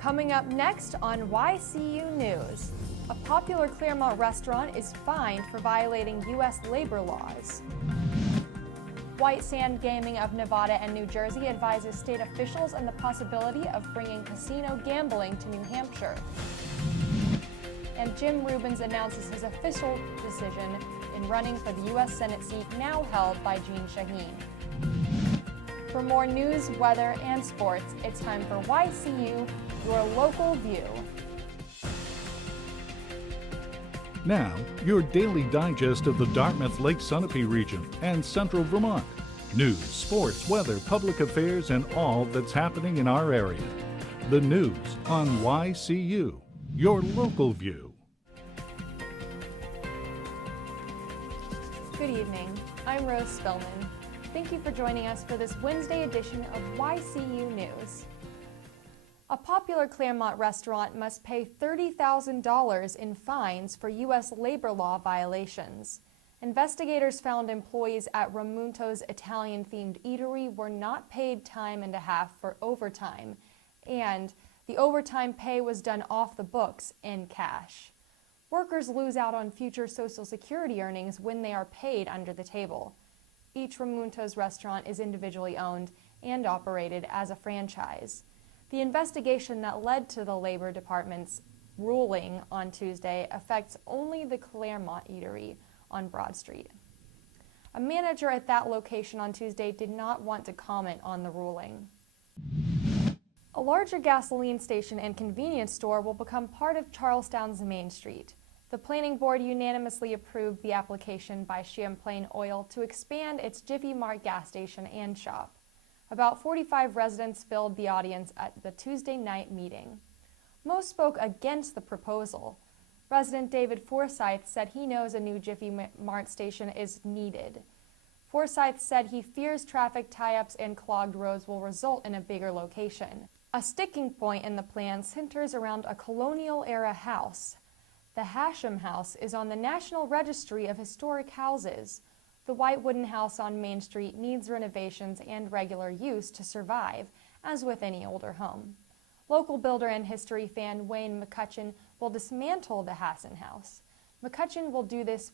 Coming up next on YCU News, a popular Claremont restaurant is fined for violating U.S. labor laws. White Sand Gaming of Nevada and New Jersey advises state officials on the possibility of bringing casino gambling to New Hampshire. And Jim Rubens announces his official decision in running for the U.S. Senate seat now held by Jean Shaheen. For more news, weather, and sports, it's time for YCU, your local view. Now, your daily digest of the Dartmouth Lake Sunapee region and central Vermont. News, sports, weather, public affairs, and all that's happening in our area. The news on YCU, your local view. Good evening. I'm Rose Spillman. Thank you for joining us for this Wednesday edition of YCU News. A popular Claremont restaurant must pay $30,000 in fines for U.S. labor law violations. Investigators found employees at Ramunto's Italian-themed eatery were not paid time and a half for overtime, and the overtime pay was done off the books in cash. Workers lose out on future Social Security earnings when they are paid under the table. Each Ramunto's restaurant is individually owned and operated as a franchise. The investigation that led to the Labor Department's ruling on Tuesday affects only the Claremont eatery on Broad Street. A manager at that location on Tuesday did not want to comment on the ruling. A larger gasoline station and convenience store will become part of Charlestown's Main Street. The Planning Board unanimously approved the application by Champlain Oil to expand its Jiffy Mart gas station and shop. About 45 residents filled the audience at the Tuesday night meeting. Most spoke against the proposal. Resident David Forsyth said he knows a new Jiffy Mart station is needed. Forsyth said he fears traffic tie-ups and clogged roads will result in a bigger location. A sticking point in the plan centers around a colonial-era house. The Hashem House is on the National Registry of Historic Houses. The white wooden house on Main Street needs renovations and regular use to survive, as with any older home. Local builder and history fan Wayne McCutcheon will dismantle the Hashem House. McCutcheon will do this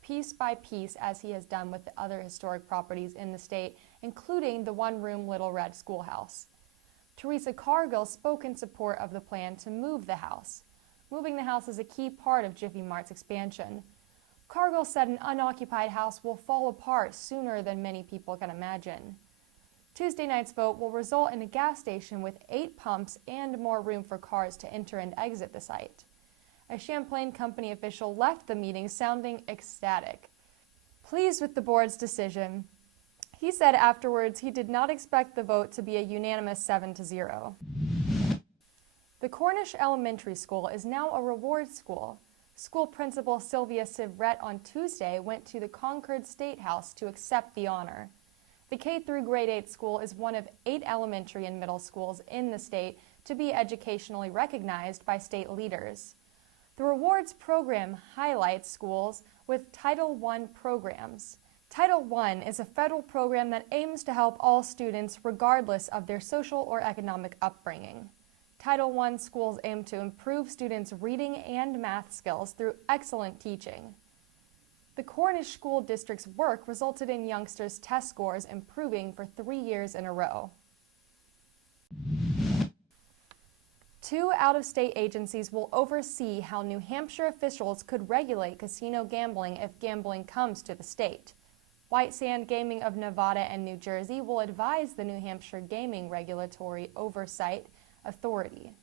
piece by piece as he has done with the other historic properties in the state, including the one-room Little Red Schoolhouse. Teresa Cargill spoke in support of the plan to move the house. Moving the house is a key part of Jiffy Mart's expansion. Cargill said an unoccupied house will fall apart sooner than many people can imagine. Tuesday night's vote will result in a gas station with 8 pumps and more room for cars to enter and exit the site. A Champlain company official left the meeting sounding ecstatic. Pleased with the board's decision, he said afterwards he did not expect the vote to be a unanimous 7-0. The Cornish Elementary School is now a reward school. School principal Sylvia Sivrett on Tuesday went to the Concord State House to accept the honor. The K through grade 8 school is one of 8 elementary and middle schools in the state to be educationally recognized by state leaders. The rewards program highlights schools with Title I programs. Title I is a federal program that aims to help all students regardless of their social or economic upbringing. Title I schools aim to improve students' reading and math skills through excellent teaching. The Cornish School District's work resulted in youngsters' test scores improving for 3 years in a row. 2 out-of-state agencies will oversee how New Hampshire officials could regulate casino gambling if gambling comes to the state. White Sand Gaming of Nevada and New Jersey will advise the New Hampshire Gaming Regulatory Oversight Authority.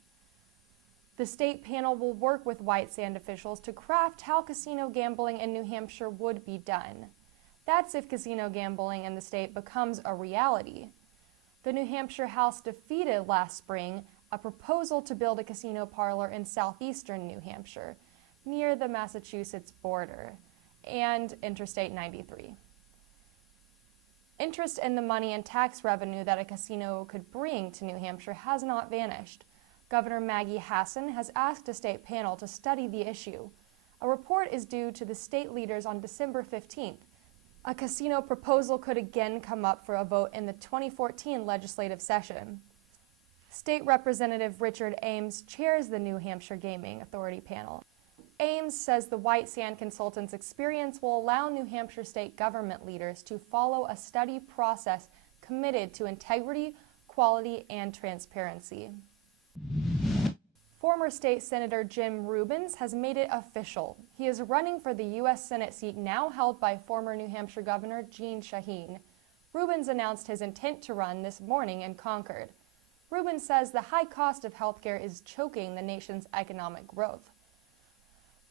The state panel will work with White Sand officials to craft how casino gambling in New Hampshire would be done. That's if casino gambling in the state becomes a reality. The New Hampshire House defeated last spring a proposal to build a casino parlor in southeastern New Hampshire, near the Massachusetts border, and Interstate 93. Interest in the money and tax revenue that a casino could bring to New Hampshire has not vanished. Governor Maggie Hassan has asked a state panel to study the issue. A report is due to the state leaders on December 15th. A casino proposal could again come up for a vote in the 2014 legislative session. State Representative Richard Ames chairs the New Hampshire Gaming Authority panel. Ames says the White Sand Consultants' experience will allow New Hampshire state government leaders to follow a study process committed to integrity, quality, and transparency. Former State Senator Jim Rubens has made it official. He is running for the U.S. Senate seat now held by former New Hampshire Governor Jeanne Shaheen. Rubens announced his intent to run this morning in Concord. Rubens says the high cost of healthcare is choking the nation's economic growth.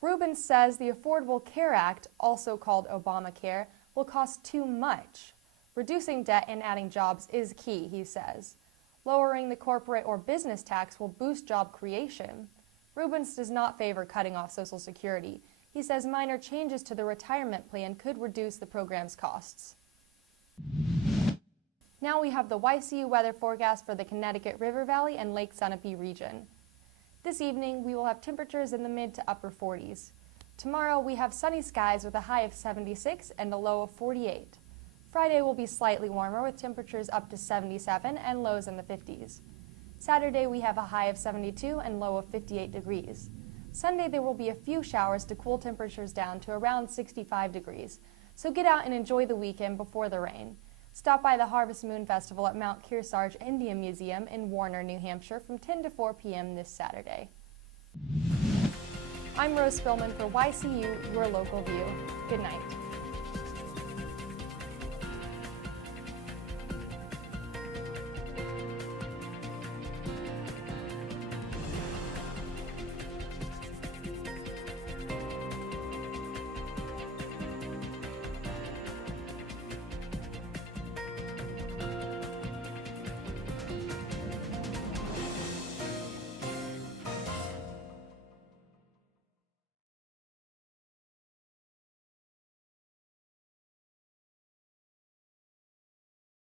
Rubens says the Affordable Care Act, also called Obamacare, will cost too much. Reducing debt and adding jobs is key, he says. Lowering the corporate or business tax will boost job creation. Rubens does not favor cutting off Social Security. He says minor changes to the retirement plan could reduce the program's costs. Now we have the YCU weather forecast for the Connecticut River Valley and Lake Sunapee region. This evening, we will have temperatures in the mid to upper 40s. Tomorrow, we have sunny skies with a high of 76 and a low of 48. Friday will be slightly warmer with temperatures up to 77 and lows in the 50s. Saturday, we have a high of 72 and low of 58 degrees. Sunday, there will be a few showers to cool temperatures down to around 65 degrees. So get out and enjoy the weekend before the rain. Stop by the Harvest Moon Festival at Mount Kearsarge Indian Museum in Warner, New Hampshire from 10 to 4 p.m. this Saturday. I'm Rose Spillman for YCU, your local view. Good night.